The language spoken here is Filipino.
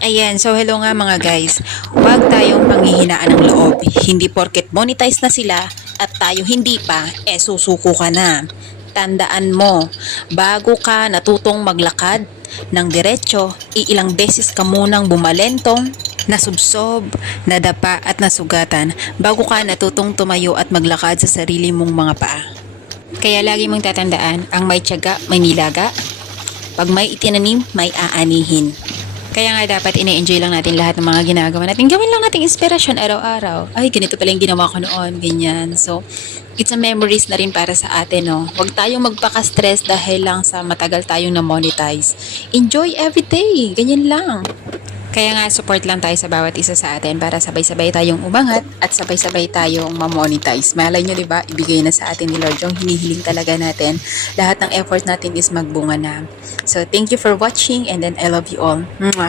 Ayan, so hello nga mga guys. Huwag tayong panghihinaan ng loob. Hindi porket monetize na sila at tayo hindi pa, susuko ka na. Tandaan mo, bago ka natutong maglakad ng diretso, iilang beses ka munang bumalentong, nasubsob, nadapa at nasugatan bago ka natutong tumayo at maglakad sa sarili mong mga paa. Kaya lagi mong tatandaan, ang may tiyaga, may nilaga. Pag may itinanim, may aanihin. Kaya nga dapat ine-enjoy lang natin lahat ng mga ginagawa natin. Gawin lang natin inspirasyon araw-araw. Ay, ganito pala yung ginawa ko noon, ganyan. So, it's a memories na rin para sa atin, no? Huwag tayong magpaka-stress dahil lang sa matagal tayong na-monetize. Enjoy every day, ganyan lang. Kaya nga, support lang tayo sa bawat isa sa atin para sabay-sabay tayong umangat at sabay-sabay tayong ma-monetize. Malay nyo, diba? Ibigay na sa atin ni Lord yung hinihiling talaga natin. Lahat ng effort natin is magbunga na. So, thank you for watching and then I love you all. Mwah!